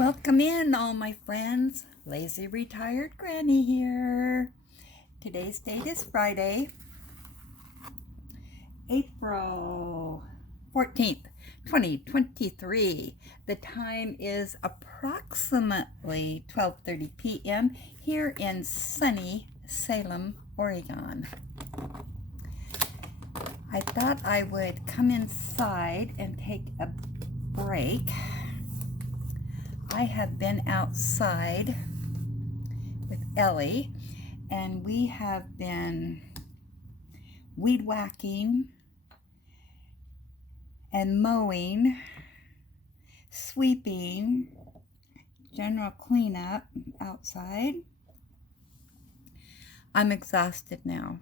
Welcome in, all my friends. Lazy Retired Granny here. Today's date is Friday, April 14th, 2023. The time is approximately 12:30 p.m. here in sunny Salem, Oregon. I thought I would come inside and take a break. I have been outside with Ellie, and we have been weed whacking and mowing, sweeping, general cleanup outside. I'm exhausted now.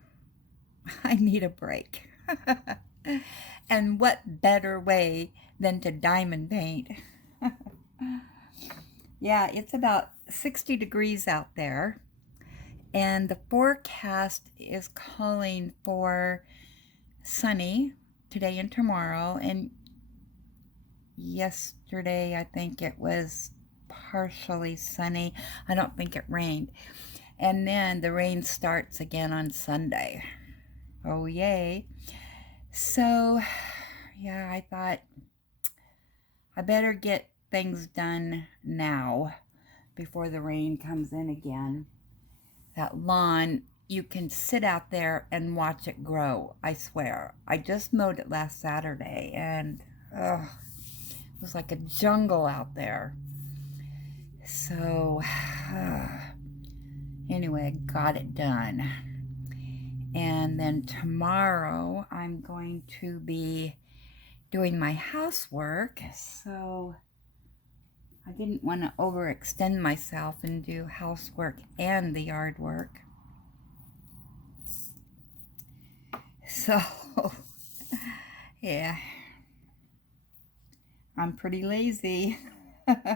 I need a break. And what better way than to diamond paint? Yeah, it's about 60 degrees out there, and the forecast is calling for sunny today and tomorrow, and yesterday I think it was partially sunny. I don't think it rained. And then the rain starts again on Sunday. Oh, yay. So, yeah, I thought I better get things done now before the rain comes in again. That lawn, you can sit out there and watch it grow, I swear. I just mowed it last Saturday, and it was like a jungle out there. So anyway, I got it done. And then tomorrow I'm going to be doing my housework, so I didn't want to overextend myself and do housework and the yard work. So, yeah, I'm pretty lazy. But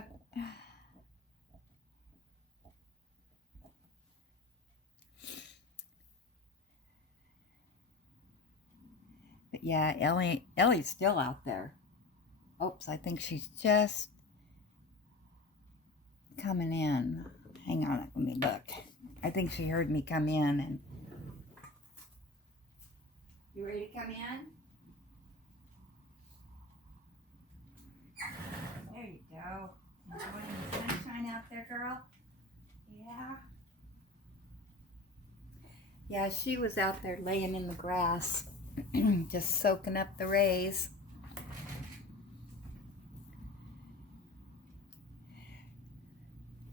yeah, Ellie's still out there. Oops, I think she's just coming in. Hang on, let me look. I think she heard me come in. And you ready to come in? There you go. Enjoying the sunshine out there, girl? Yeah. Yeah, she was out there laying in the grass, just soaking up the rays.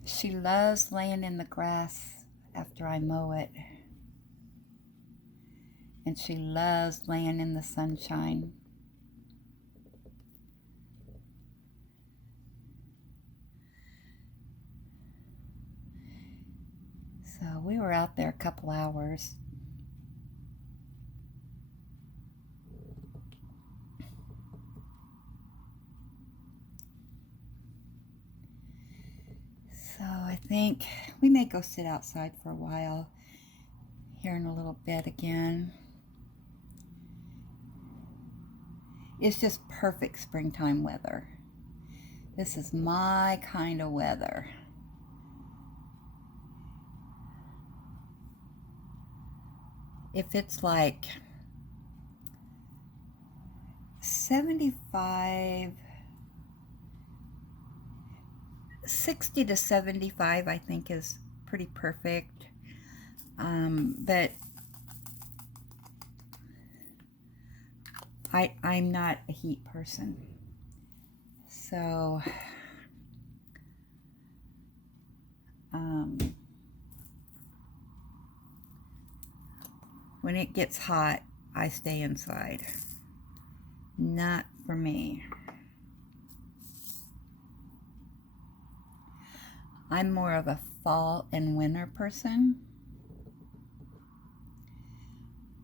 She loves laying in the grass after I mow it. And she loves laying in the sunshine. So we were out there a couple hours. So I think we may go sit outside for a while here in a little bit again. It's just perfect springtime weather. This is my kind of weather. If it's like 75, 60 to 75, I think is pretty perfect. But I'm not a heat person. So, when it gets hot, I stay inside. Not for me. I'm more of a fall and winter person.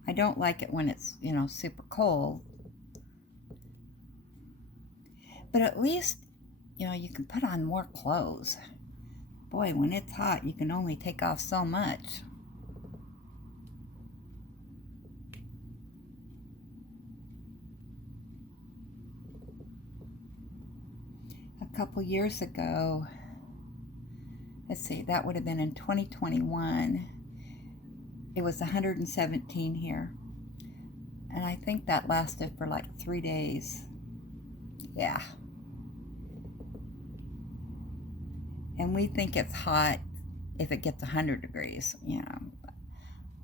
I don't like it when it's, super cold. But at least, you can put on more clothes. Boy, when it's hot, you can only take off so much. a couple years ago, let's see, that would have been in 2021. It was 117 here. And I think that lasted for like 3 days. Yeah. And we think it's hot if it gets 100 degrees, you know.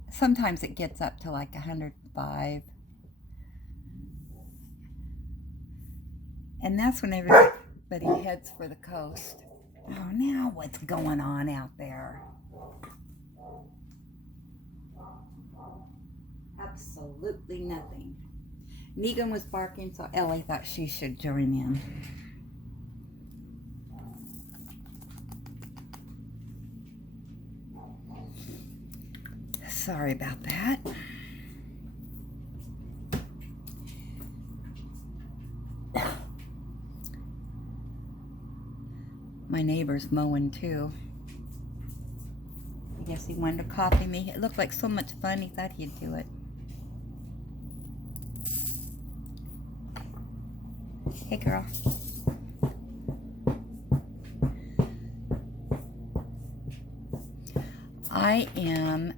Sometimes it gets up to like 105. And that's when everybody heads for the coast. Oh, now what's going on out there? Absolutely nothing. Negan was barking, so Ellie thought she should join in. Sorry about that. My neighbor's mowing too. I guess he wanted to copy me. It looked like so much fun, he thought he'd do it. Hey, girl. I am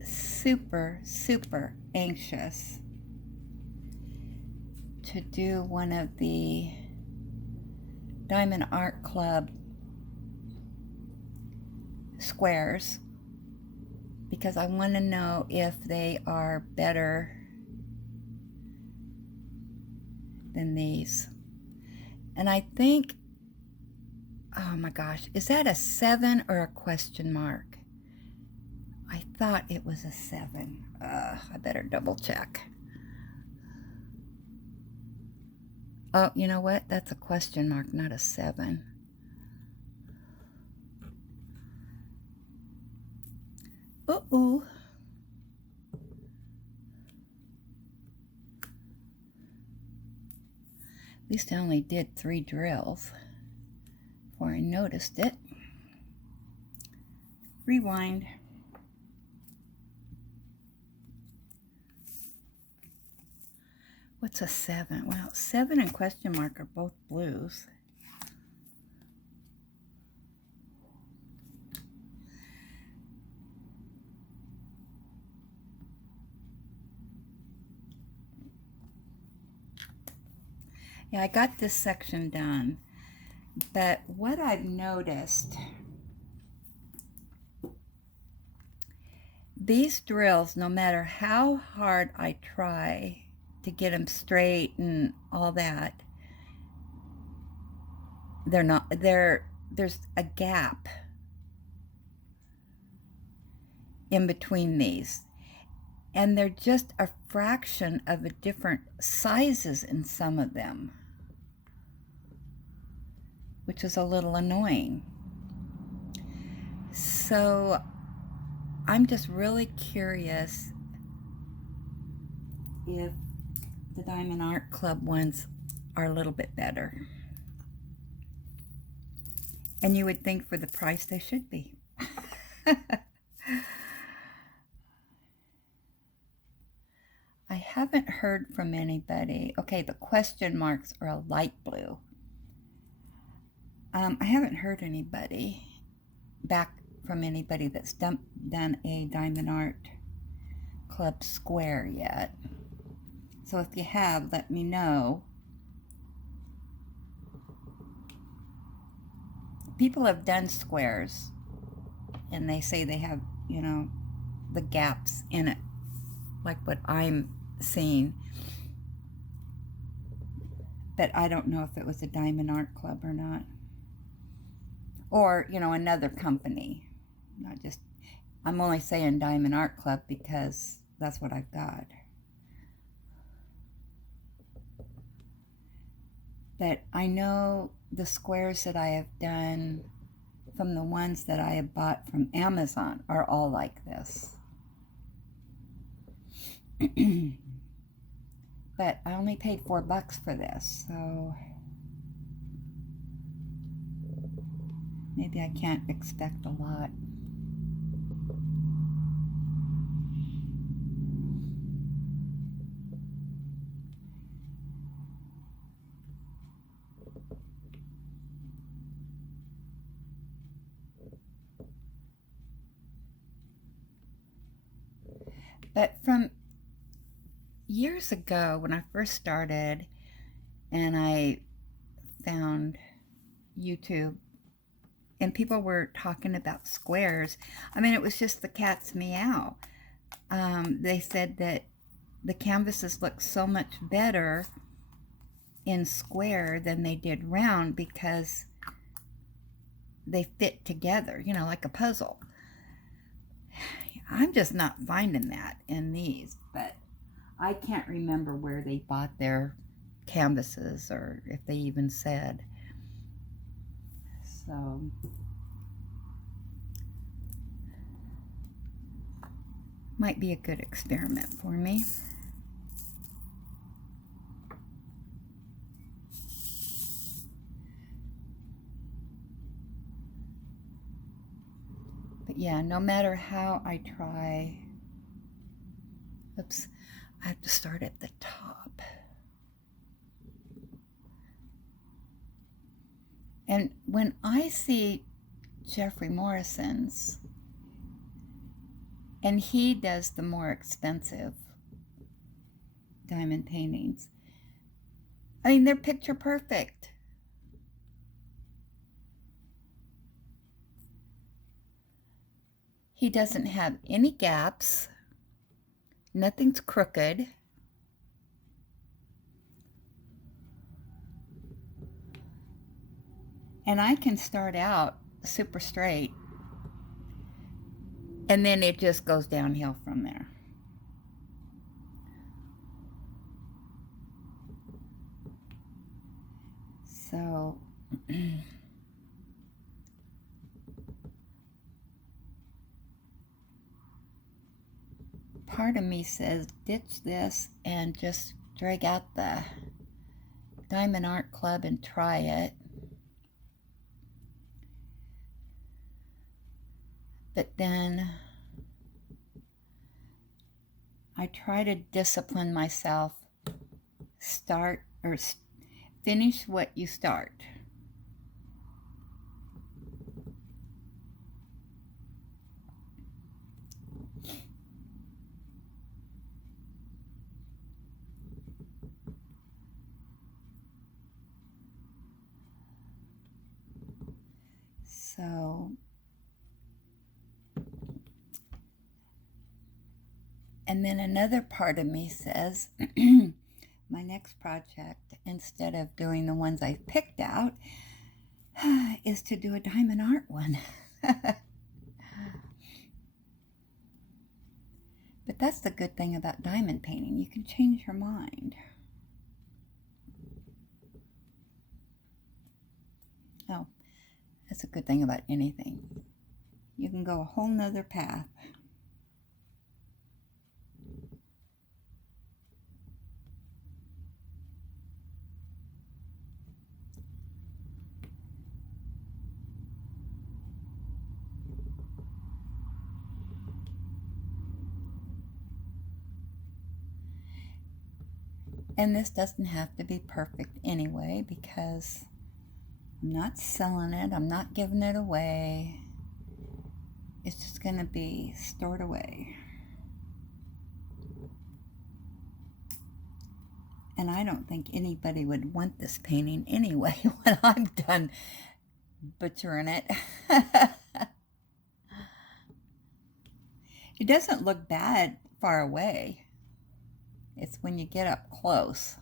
super, super anxious to do one of the Diamond Art Club squares because I want to know if they are better than these. And I think, oh my gosh, is that a 7 or a question mark? I thought it was a 7. I better double check. Oh, you know what? That's a question mark, not a 7. Uh-oh. At least I only did 3 drills before I noticed it. Rewind. What's a 7? Well, 7 and question mark are both blues. Yeah, I got this section done, but what I've noticed, these drills, no matter how hard I try to get them straight and all that, there's a gap in between these. And they're just a fraction of the different sizes in some of them, which is a little annoying. So I'm just really curious if the Diamond Art Club ones are a little bit better. And you would think for the price they should be. I haven't heard from anybody. Okay, the question marks are a light blue. I haven't heard back from anybody that's done a Diamond Art Club square yet. So if you have, let me know. People have done squares, and they say they have, you know, the gaps in it, like what I'm seeing. But I don't know if it was a Diamond Art Club or not. Or, you know, another company. Not just, I'm only saying Diamond Art Club because that's what I've got. But I know the squares that I have done from the ones that I have bought from Amazon are all like this. But I only paid $4 for this, so maybe I can't expect a lot. But from years ago when I first started and I found YouTube and people were talking about squares, I mean, it was just the cat's meow. They said that the canvases look so much better in square than they did round because they fit together, you know, like a puzzle. I'm just not finding that in these, but I can't remember where they bought their canvases or if they even said. So might be a good experiment for me. But yeah, no matter how I try, oops, I have to start at the top. And when I see Jeffrey Morrison's, and he does the more expensive diamond paintings, I mean, they're picture perfect. He doesn't have any gaps. Nothing's crooked. And I can start out super straight and then it just goes downhill from there. So part of me says ditch this and just drag out the Diamond Art Club and try it. But then I try to discipline myself. Start or finish what you start. So, and then another part of me says, my next project, instead of doing the ones I picked out, is to do a diamond art one. But that's the good thing about diamond painting. You can change your mind. Oh, that's a good thing about anything. You can go a whole nother path. And this doesn't have to be perfect anyway because I'm not selling it. I'm not giving it away. It's just going to be stored away. And I don't think anybody would want this painting anyway when I'm done butchering it. It doesn't look bad far away. It's when you get up close.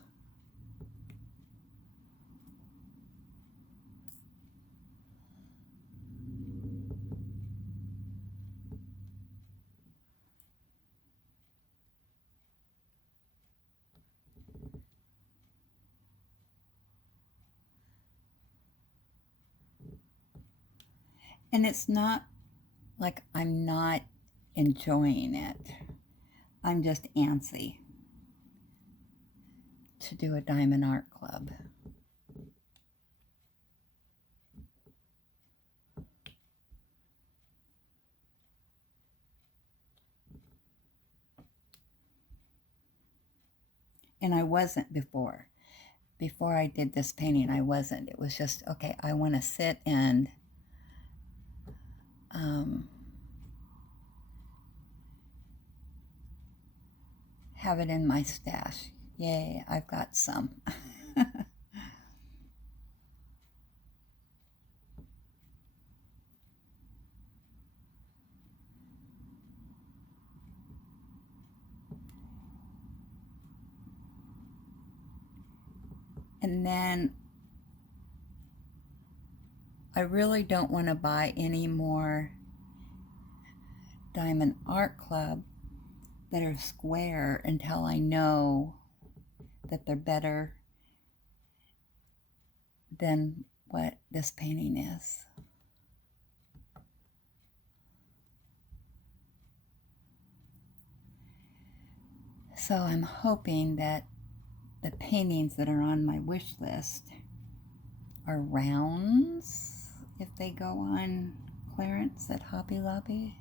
And it's not like I'm not enjoying it. I'm just antsy to do a Diamond Art Club. And I wasn't before. Before I did this painting, I wasn't. It was just, okay, I want to sit and have it in my stash. Yay, I've got some. And then I really don't want to buy any more Diamond Art Club that are square until I know that they're better than what this painting is. So I'm hoping that the paintings that are on my wish list are rounds if they go on clearance at Hobby Lobby.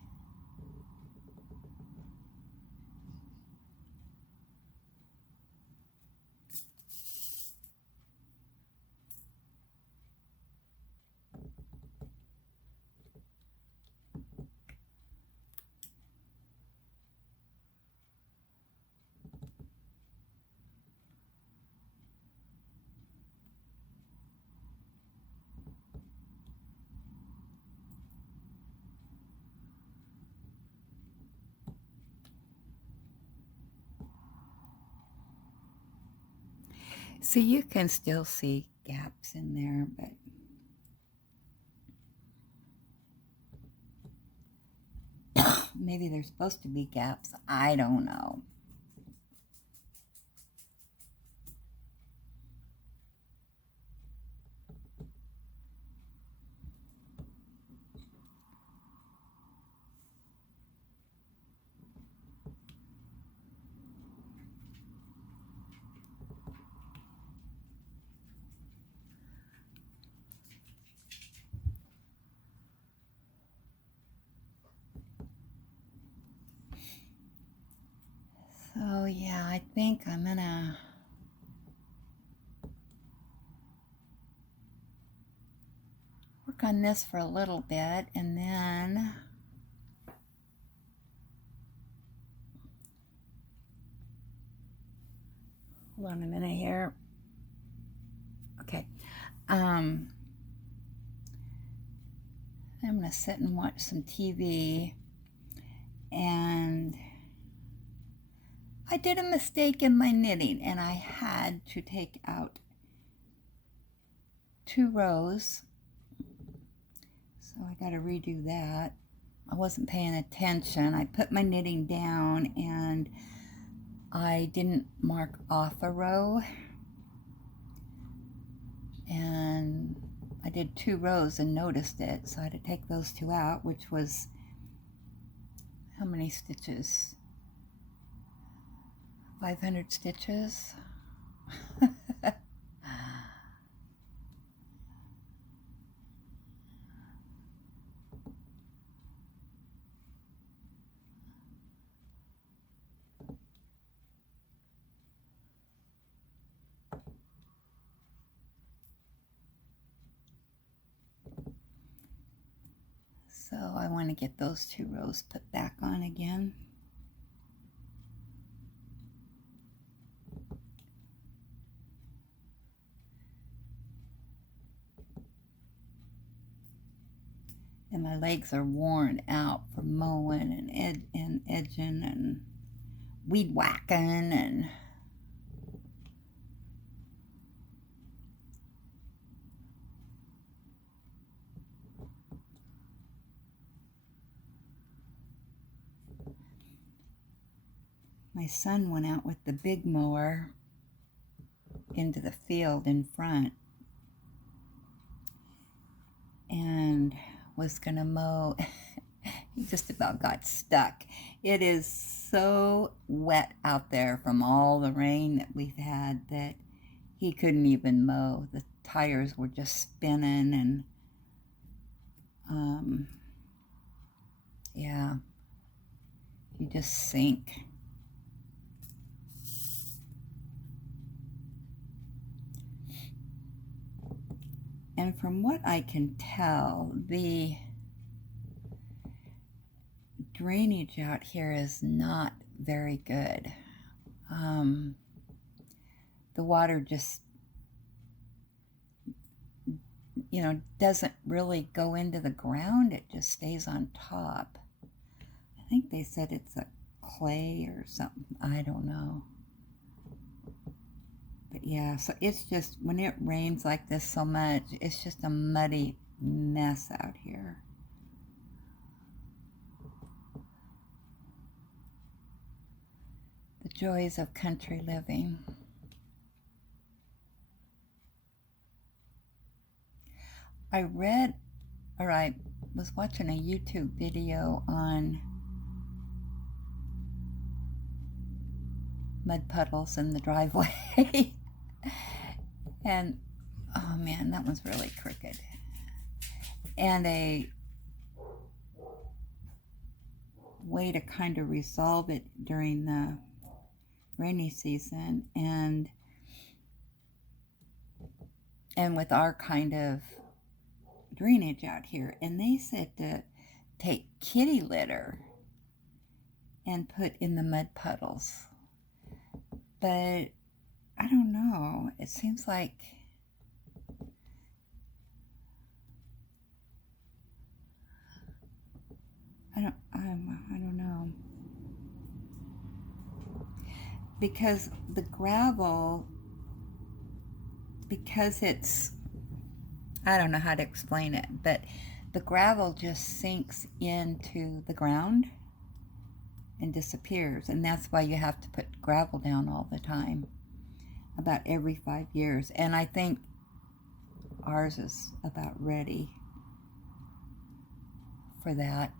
So you can still see gaps in there, but maybe there's supposed to be gaps. I don't know. So yeah, I think I'm gonna work on this for a little bit and then hold on a minute here. Okay. I'm gonna sit and watch some TV, and I did a mistake in my knitting and I had to take out 2 rows. So I got to redo that. I wasn't paying attention. I put my knitting down and I didn't mark off a row. And I did 2 rows and noticed it. So I had to take those 2 out, which was how many stitches? 500 stitches. So I want to get those 2 rows put back on again. And my legs are worn out from mowing and edging and weed whacking and my son went out with the big mower into the field in front and was gonna mow. He just about got stuck. It is so wet out there from all the rain that we've had that he couldn't even mow. The tires were just spinning and yeah, you just sink. And from what I can tell, the drainage out here is not very good. um, the water just, doesn't really go into the ground. It just stays on top. I think they said it's a clay or something. I don't know. But yeah, so it's just, when it rains like this so much, it's just a muddy mess out here. The joys of country living. I was watching a YouTube video on mud puddles in the driveway. And, oh man, that one's really crooked. And a way to kind of resolve it during the rainy season, and with our kind of drainage out here. And they said to take kitty litter and put in the mud puddles. But I don't know. It seems like I don't know. Because the gravel, because it's, I don't know how to explain it, but the gravel just sinks into the ground and disappears. And that's why you have to put gravel down all the time, about every 5 years. And I think ours is about ready for that.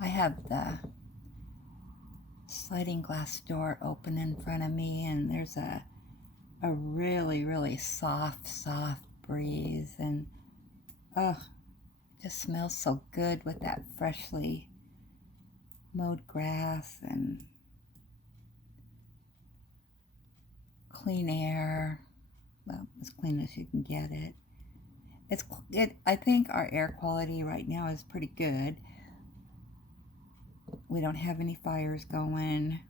I have the sliding glass door open in front of me, and there's a really, really soft breeze, and oh, it just smells so good with that freshly mowed grass and clean air. Well, as clean as you can get it. I think our air quality right now is pretty good. We don't have any fires going.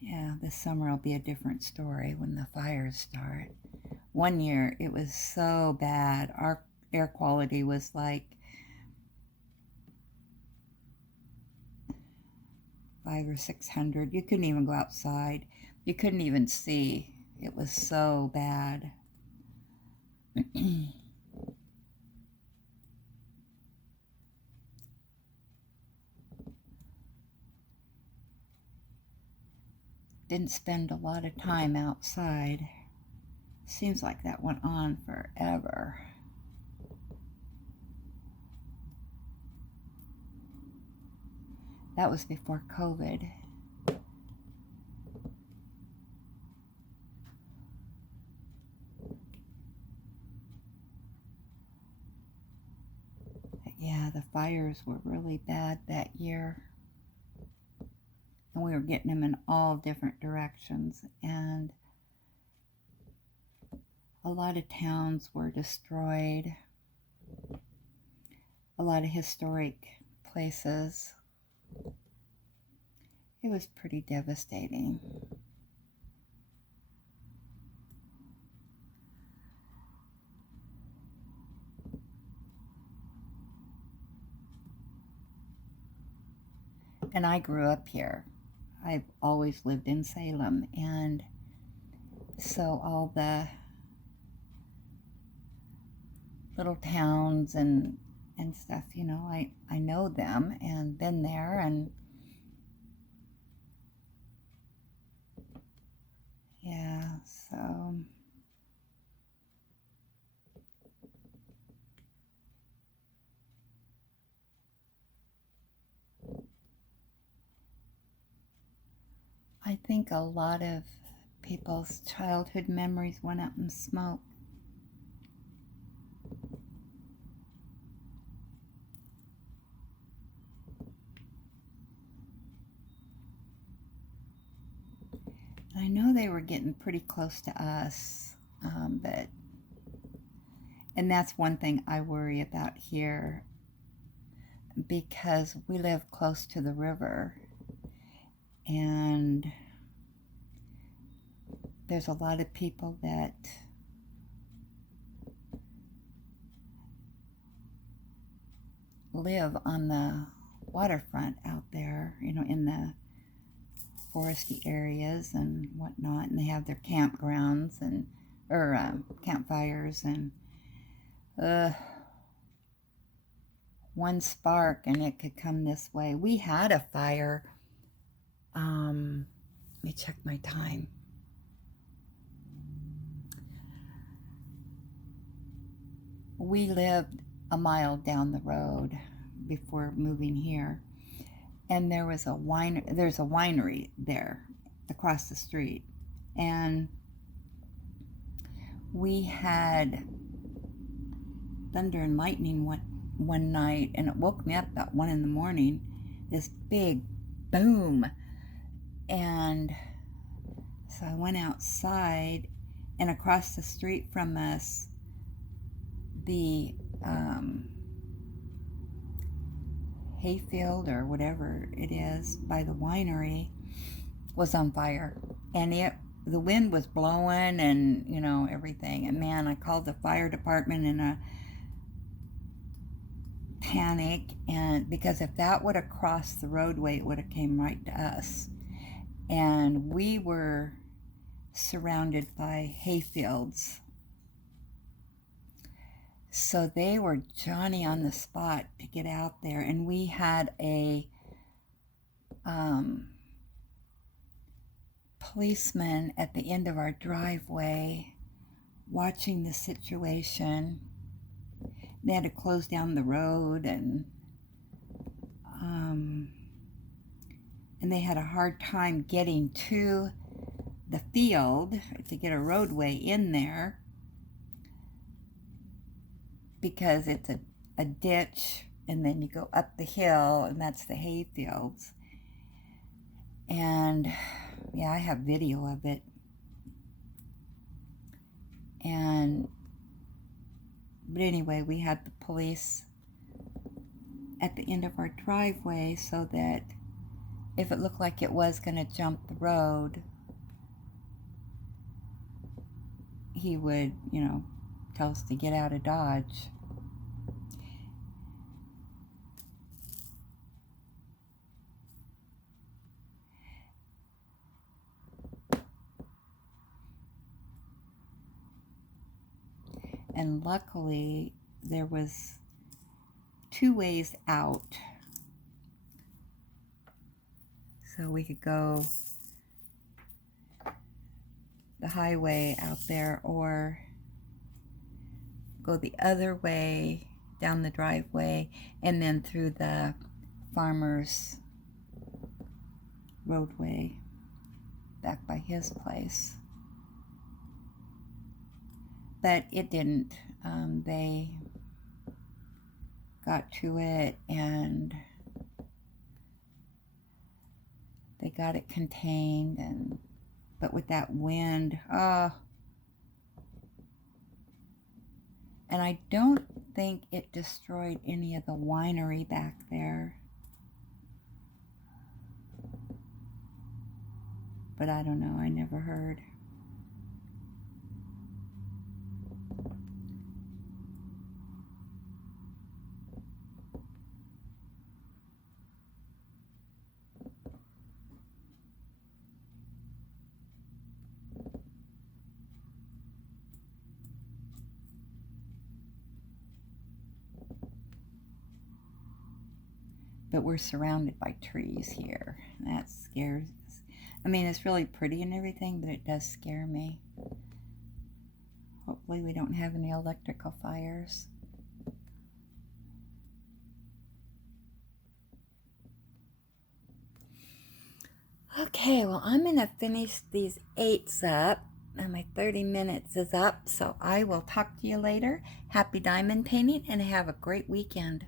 Yeah, this summer will be a different story when the fires start. One year it was so bad. Our air quality was like 500 or 600. You couldn't even go outside. You couldn't even see. It was so bad. Didn't spend a lot of time outside. Seems like that went on forever. That was before COVID. Yeah, the fires were really bad that year. And we were getting them in all different directions. And a lot of towns were destroyed. A lot of historic places. It was pretty devastating. And I grew up here. I've always lived in Salem, and so all the little towns and stuff, I know them and been there, and yeah, so I think a lot of people's childhood memories went up in smoke. I know they were getting pretty close to us, and that's one thing I worry about here, because we live close to the river, and there's a lot of people that live on the waterfront out there, in the foresty areas and whatnot, and they have their campgrounds or campfires, and one spark and it could come this way. We had a fire. Let me check my time. We lived a mile down the road before moving here, and there's a winery there across the street, and we had thunder and lightning one night, and it woke me up about 1 a.m. This big boom, and so I went outside, and across the street from us, the hayfield or whatever it is by the winery was on fire, and the wind was blowing and everything, and man, I called the fire department in a panic, and because if that would have crossed the roadway, it would have came right to us, and we were surrounded by hayfields. So they were Johnny on the spot to get out there, and we had a policeman at the end of our driveway watching the situation. They had to close down the road, and they had a hard time getting to the field to get a roadway in there, because it's a ditch, and then you go up the hill, and that's the hay fields. And yeah, I have video of it. But anyway, we had the police at the end of our driveway so that if it looked like it was going to jump the road, he would, tell us to get out of Dodge. And luckily, there was 2 ways out. So we could go the highway out there, or go the other way down the driveway, and then through the farmer's roadway back by his place. But it didn't. They got to it, and they got it contained, but with that wind, and I don't think it destroyed any of the winery back there. But I don't know, I never heard. But we're surrounded by trees here. That scares us. I mean, it's really pretty and everything, but it does scare me. Hopefully we don't have any electrical fires. Okay. Okay, well, I'm going to finish these 8s up, and my 30 minutes is up, so I will talk to you later. Happy diamond painting, and have a great weekend.